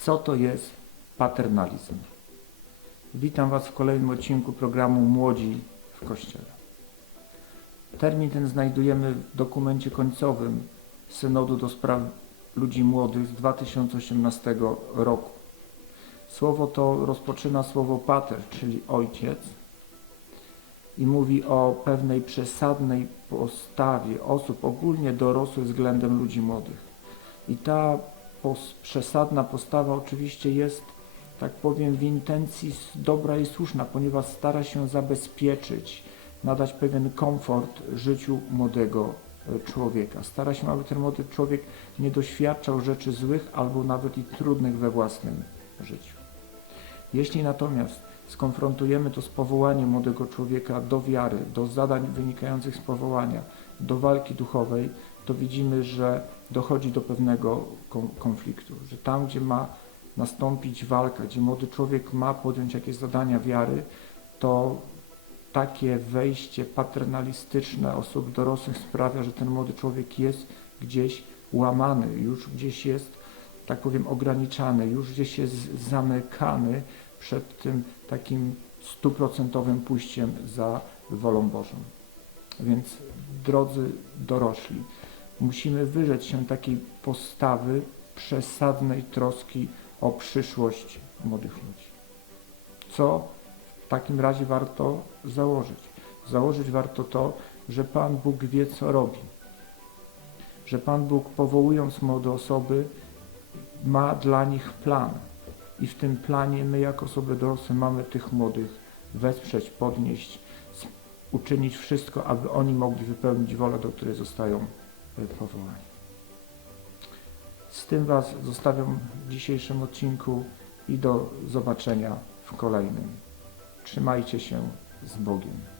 Co to jest paternalizm? Witam Was w kolejnym odcinku programu Młodzi w Kościele. Termin ten znajdujemy w dokumencie końcowym Synodu do spraw ludzi młodych z 2018 roku. Słowo to rozpoczyna słowo pater, czyli ojciec i mówi o pewnej przesadnej postawie osób ogólnie dorosłych względem ludzi młodych. I ta pos- przesadna postawa oczywiście jest, tak powiem, w intencji dobra i słuszna, ponieważ stara się zabezpieczyć, nadać pewien komfort życiu młodego e, człowieka. Stara się, aby ten młody człowiek nie doświadczał rzeczy złych albo nawet i trudnych we własnym życiu. Jeśli natomiast skonfrontujemy to z powołaniem młodego człowieka do wiary, do zadań wynikających z powołania, do walki duchowej, to widzimy, że dochodzi do pewnego kon- konfliktu, że tam, gdzie ma nastąpić walka, gdzie młody człowiek ma podjąć jakieś zadania wiary, to takie wejście paternalistyczne osób dorosłych sprawia, że ten młody człowiek jest gdzieś łamany, już gdzieś jest, tak powiem, ograniczany, już gdzieś jest zamykany przed tym takim stuprocentowym pójściem za wolą Bożą. Więc drodzy dorośli, musimy wyrzec się takiej postawy przesadnej troski o przyszłość młodych ludzi. Co w takim razie warto założyć? Założyć warto to, że Pan Bóg wie, co robi. Że Pan Bóg, powołując młode osoby, ma dla nich plan. I w tym planie my, jako osoby dorosłe, mamy tych młodych wesprzeć, podnieść, uczynić wszystko, aby oni mogli wypełnić wolę, do której zostają e, powołani. Z tym Was zostawiam w dzisiejszym odcinku i do zobaczenia w kolejnym. Trzymajcie się z Bogiem.